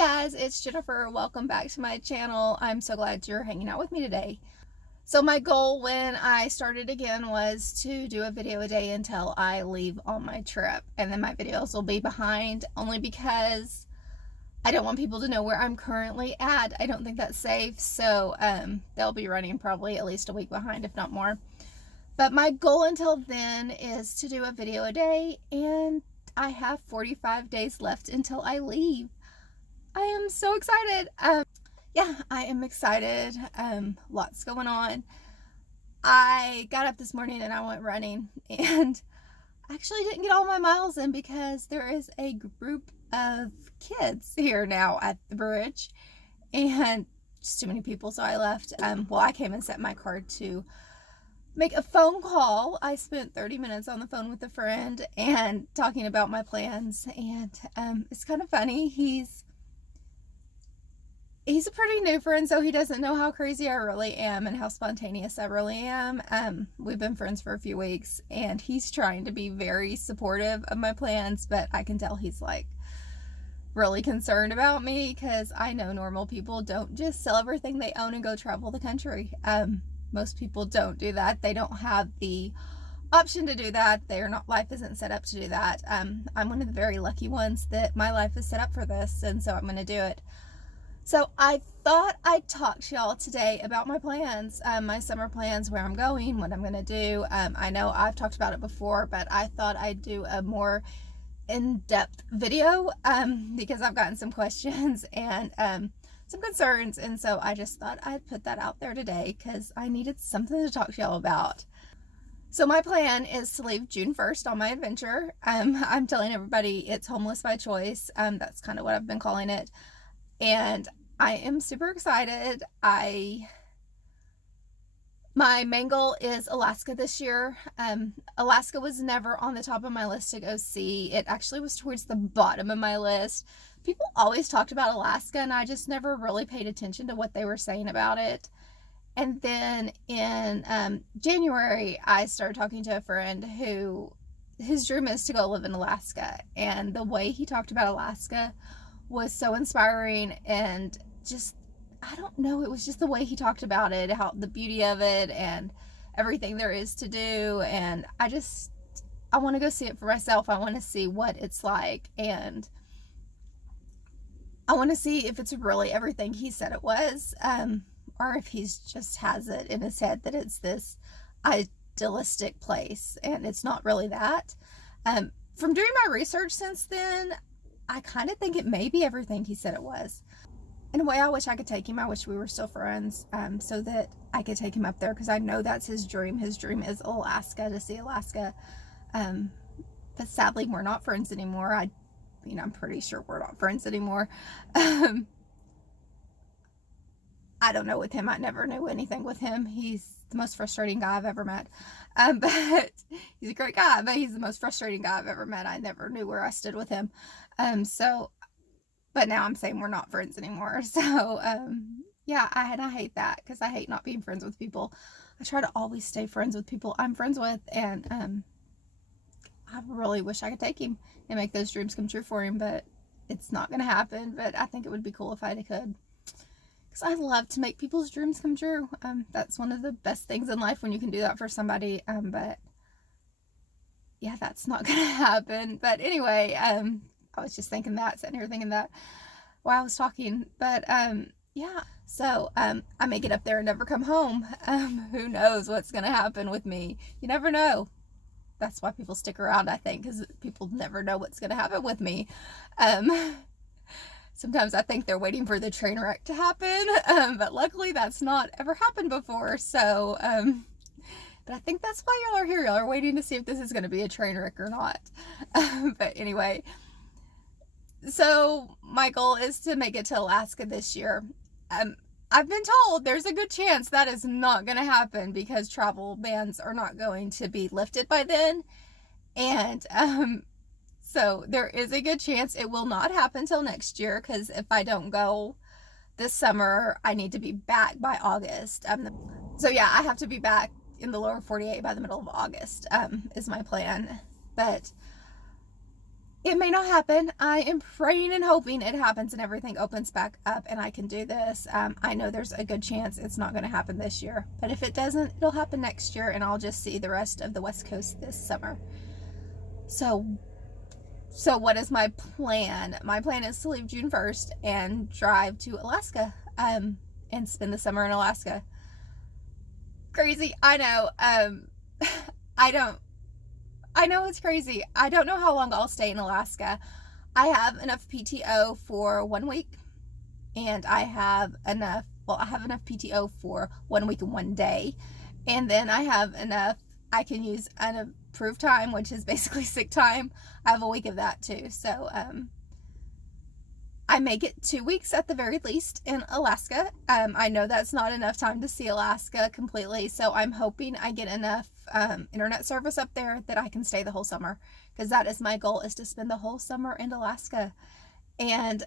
Guys, it's Jennifer. Welcome back to my channel. I'm so glad you're hanging out with me today. So my goal when I started again was to do a video a day until I leave on my trip, and then my videos will be behind only because I don't want people to know where I'm currently at. I don't think that's safe, so they'll be running probably at least a week behind, if not more. But my goal until then is to do a video a day, and I have 45 days left until I leave. I am so excited. Yeah, I am excited. Lots going on. I got up this morning and I went running, and actually didn't get all my miles in because there is a group of kids here now at the bridge, and just too many people, so I left. Well, I came and set my car to make a phone call. I spent 30 minutes on the phone with a friend and talking about my plans, and it's kind of funny. He's a pretty new friend, so he doesn't know how crazy I really am and how spontaneous I really am. We've been friends for a few weeks, and he's trying to be very supportive of my plans, but I can tell he's like really concerned about me because I know normal people don't just sell everything they own and go travel the country. Most people don't do that. They don't have the option to do that. Life isn't set up to do that. I'm one of the very lucky ones that my life is set up for this, and so I'm going to do it. So I thought I'd talk to y'all today about my plans, my summer plans, where I'm going, what I'm going to do. I know I've talked about it before, but I thought I'd do a more in-depth video because I've gotten some questions and some concerns, and so I just thought I'd put that out there today because I needed something to talk to y'all about. So my plan is to leave June 1st on my adventure. I'm telling everybody it's homeless by choice. That's kind of what I've been calling it. And I am super excited. My main goal is Alaska this year. Alaska was never on the top of my list to go see. It actually was towards the bottom of my list. People always talked about Alaska, and I just never really paid attention to what they were saying about it. And then in January, I started talking to a friend who his dream is to go live in Alaska. And the way he talked about Alaska was so inspiring, and just, I don't know, it was just the way he talked about it, how the beauty of it and everything there is to do. And I want to go see it for myself. I want to see what it's like, and I want to see if it's really everything he said it was, or if he's just has it in his head that it's this idealistic place and it's not really that. From doing my research since then, I kind of think it may be everything he said it was. In a way, I wish I could take him. I wish we were still friends, so that I could take him up there, because I know that's his dream. His dream is Alaska, to see Alaska. But sadly, we're not friends anymore. I'm pretty sure we're not friends anymore. I don't know with him. I never knew anything with him. He's the most frustrating guy I've ever met. But he's a great guy, but he's the most frustrating guy I've ever met. I never knew where I stood with him. But now I'm saying we're not friends anymore. So, yeah, I hate that, because I hate not being friends with people. I try to always stay friends with people I'm friends with, and I really wish I could take him and make those dreams come true for him, but it's not going to happen. But I think it would be cool if I could, because I love to make people's dreams come true. That's one of the best things in life, when you can do that for somebody. But yeah, that's not going to happen. But anyway, I was just thinking that, sitting here thinking that while I was talking. But yeah, so I may get up there and never come home. Who knows what's going to happen with me? You never know. That's why people stick around, I think, because people never know what's going to happen with me. Sometimes I think they're waiting for the train wreck to happen, but luckily that's not ever happened before. So, but I think that's why y'all are here. Y'all are waiting to see if this is going to be a train wreck or not. But anyway, so my goal is to make it to Alaska this year. I've been told there's a good chance that is not going to happen, because travel bans are not going to be lifted by then. And so there is a good chance it will not happen till next year, because if I don't go this summer, I need to be back by August. So yeah, I have to be back in the lower 48 by the middle of August, is my plan. But It may not happen. I am praying and hoping it happens and everything opens back up and I can do this. I know there's a good chance it's not going to happen this year, but if it doesn't, it'll happen next year and I'll just see the rest of the West Coast this summer. So, so what is my plan? My plan is to leave June 1st and drive to Alaska, and spend the summer in Alaska. Crazy, I know. I don't I know it's crazy. I don't know how long I'll stay in Alaska. I have enough PTO for 1 week, and I have enough PTO for 1 week and 1 day. And then I have enough, I can use unapproved time, which is basically sick time. I have a week of that too. So, I may get 2 weeks at the very least in Alaska. I know that's not enough time to see Alaska completely, so I'm hoping I get enough internet service up there that I can stay the whole summer, because that is my goal, is to spend the whole summer in Alaska, and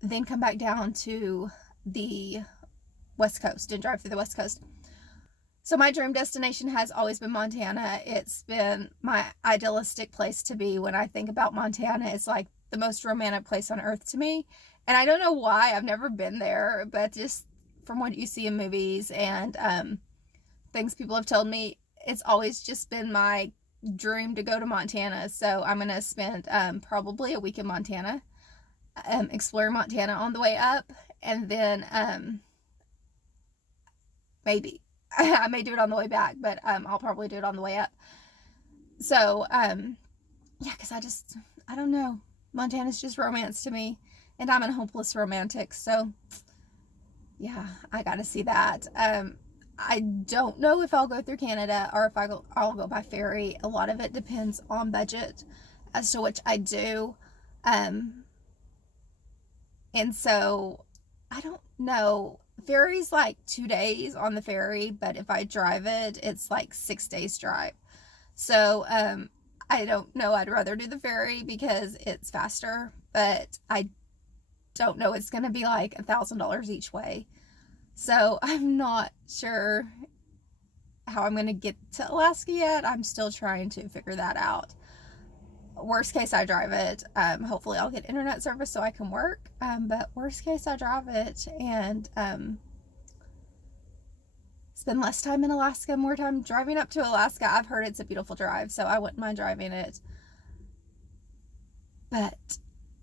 then come back down to the West Coast and drive through the West Coast. So my dream destination has always been Montana. It's been my idealistic place to be. When I think about Montana, it's like the most romantic place on earth to me. And I don't know why, I've never been there, but just from what you see in movies and things people have told me, it's always just been my dream to go to Montana. So I'm going to spend probably a week in Montana, explore Montana on the way up, and then maybe I may do it on the way back, but I'll probably do it on the way up. So, yeah, because I don't know. Montana's just romance to me, and I'm a hopeless romantic. So, yeah, I got to see that. I don't know if I'll go through Canada or if I'll go by ferry. A lot of it depends on budget as to which I do. And so, I don't know. Ferry's like 2 days on the ferry, but if I drive it, it's like 6 days drive. So, I don't know. I'd rather do the ferry because it's faster, but I don't know. It's going to be like $1,000 each way. So I'm not sure how I'm going to get to Alaska yet. I'm still trying to figure that out. Worst case, I drive it. Hopefully I'll get internet service so I can work. But worst case, I drive it and spend less time in Alaska, more time driving up to Alaska. I've heard it's a beautiful drive, so I wouldn't mind driving it. But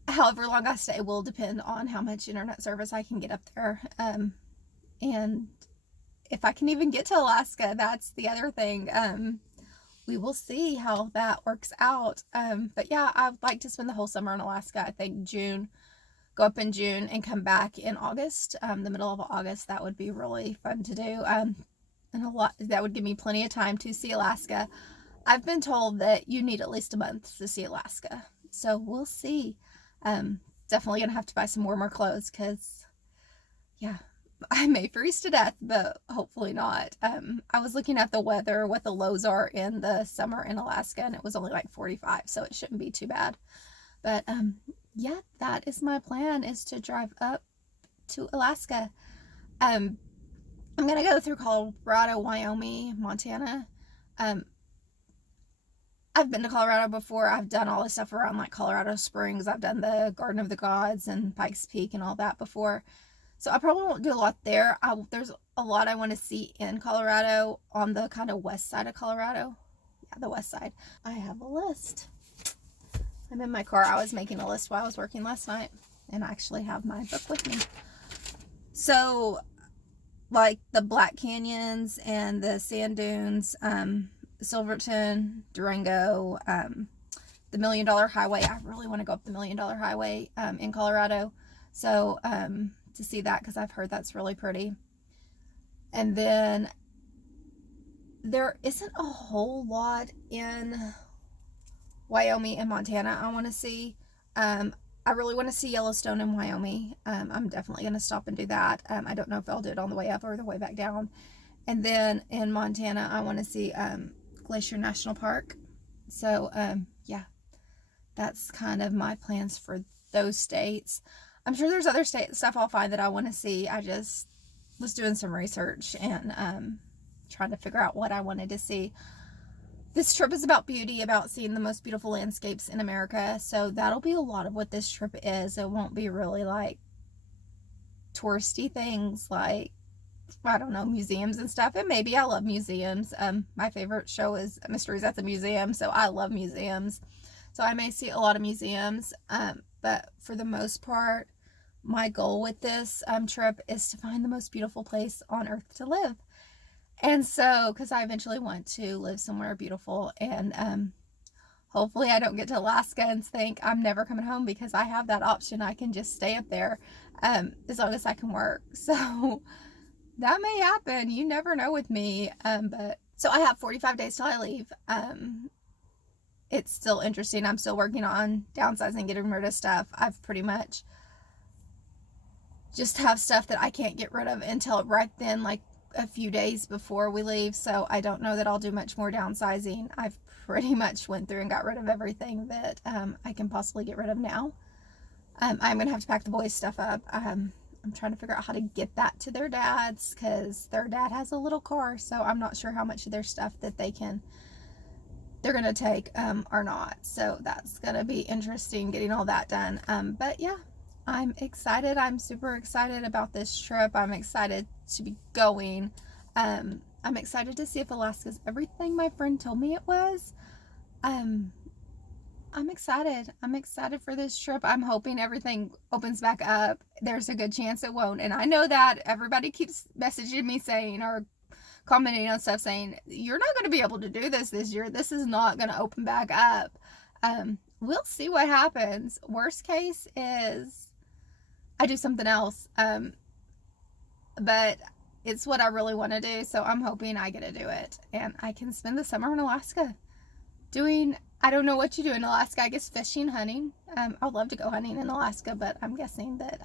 however long I stay will depend on how much internet service I can get up there. And if I can even get to Alaska, that's the other thing. We will see how that works out. But yeah, I'd like to spend the whole summer in Alaska. I think June, go up in June and come back in August, the middle of August. That would be really fun to do. And that would give me plenty of time to see Alaska. I've been told that you need at least a month to see Alaska. So we'll see. Definitely gonna have to buy some warmer clothes because, yeah, I may freeze to death, but hopefully not. I was looking at the weather, what the lows are in the summer in Alaska, and it was only like 45, so it shouldn't be too bad. But yeah, that is my plan, is to drive up to Alaska. I'm gonna go through Colorado, Wyoming, Montana. I've been to Colorado before. I've done all the stuff around like Colorado Springs. I've done the Garden of the Gods and Pikes Peak and all that before. So I probably won't do a lot there. There's a lot I want to see in Colorado on the kind of west side of Colorado. Yeah, the west side. I have a list. I'm in my car. I was making a list while I was working last night, and I actually have my book with me. So, like the Black Canyons and the sand dunes, Silverton, Durango, the $1 Million Highway. I really want to go up the $1 Million Highway in Colorado. So, to see that, because I've heard that's really pretty. And then there isn't a whole lot in Wyoming and Montana I want to see. I really want to see Yellowstone in Wyoming. I'm definitely going to stop and do that. I don't know if I'll do it on the way up or the way back down. And then in Montana, I want to see Glacier National Park. So, yeah, that's kind of my plans for those states. I'm sure there's other state stuff I'll find that I want to see. I just was doing some research and trying to figure out what I wanted to see. this trip is about beauty, about seeing the most beautiful landscapes in America. So that'll be a lot of what this trip is. It won't be really like touristy things like, I don't know, museums and stuff. And maybe I love museums. My favorite show is Mysteries at the Museum, so I love museums. So I may see a lot of museums, but for the most part, my goal with this trip is to find the most beautiful place on earth to live. And so, because I eventually want to live somewhere beautiful, and hopefully I don't get to Alaska and think I'm never coming home, because I have that option. I can just stay up there as long as I can work. So that may happen. You never know with me. But so I have 45 days till I leave. It's still interesting. I'm still working on downsizing, getting rid of stuff. I've pretty much just have stuff that I can't get rid of until right then, like a few days before we leave. So I don't know that I'll do much more downsizing. I've pretty much went through and got rid of everything that I can possibly get rid of now. I'm going to have to pack the boys' stuff up. I'm trying to figure out how to get that to their dad's, because their dad has a little car, so I'm not sure how much of their stuff that they're going to take or not. So that's going to be interesting getting all that done. But yeah, I'm excited. I'm super excited about this trip. I'm excited to be going. I'm excited to see if Alaska's everything my friend told me it was. I'm excited. I'm excited for this trip. I'm hoping everything opens back up. There's a good chance it won't. And I know that everybody keeps messaging me saying, or commenting on stuff saying, you're not going to be able to do this year. This is not going to open back up. We'll see what happens. Worst case is I do something else. But it's what I really want to do. So I'm hoping I get to do it. And I can spend the summer in Alaska doing, I don't know what you do in Alaska. I guess fishing, hunting. I'd love to go hunting in Alaska, but I'm guessing that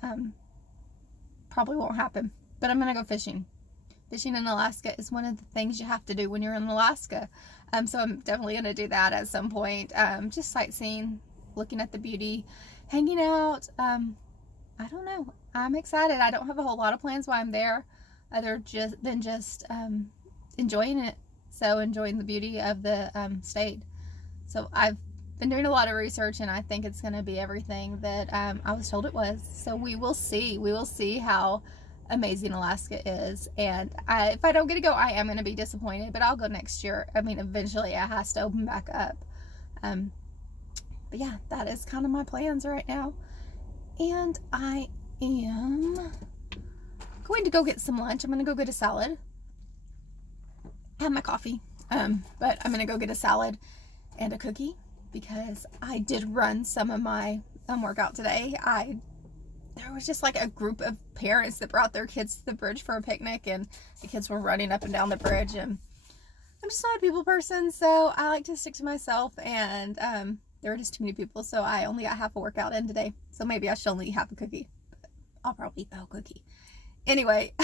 probably won't happen. But I'm going to go fishing. Fishing in Alaska is one of the things you have to do when you're in Alaska. So I'm definitely going to do that at some point. Just sightseeing, looking at the beauty, hanging out. I don't know. I'm excited. I don't have a whole lot of plans while I'm there, other than just enjoying it. So enjoying the beauty of the state. So I've been doing a lot of research, and I think it's going to be everything that I was told it was. So we will see. We will see how amazing Alaska is. And if I don't get to go, I am going to be disappointed, but I'll go next year. I mean, eventually it has to open back up. But yeah, that is kind of my plans right now. And I am going to go get some lunch. I'm going to go get a salad. Have my coffee. But I'm going to go get a salad and a cookie, because I did run some of my workout today. There was just like a group of parents that brought their kids to the bridge for a picnic, and the kids were running up and down the bridge, and I'm just not a people person, so I like to stick to myself, and there were just too many people, so I only got half a workout in today, so maybe I should only eat half a cookie. I'll probably eat the whole cookie. Anyway,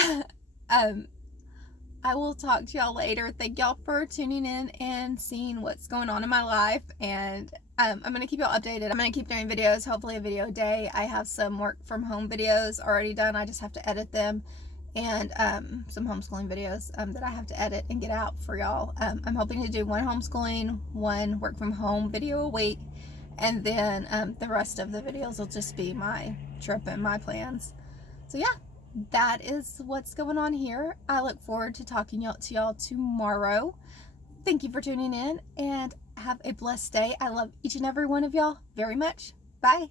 I will talk to y'all later. Thank y'all for tuning in and seeing what's going on in my life. And I'm going to keep y'all updated. I'm going to keep doing videos, hopefully a video a day. I have some work from home videos already done. I just have to edit them. And some homeschooling videos that I have to edit and get out for y'all. I'm hoping to do one homeschooling, one work from home video a week. And then the rest of the videos will just be my trip and my plans. So yeah. That is what's going on here. I look forward to talking to y'all tomorrow. Thank you for tuning in, and have a blessed day. I love each and every one of y'all very much. Bye.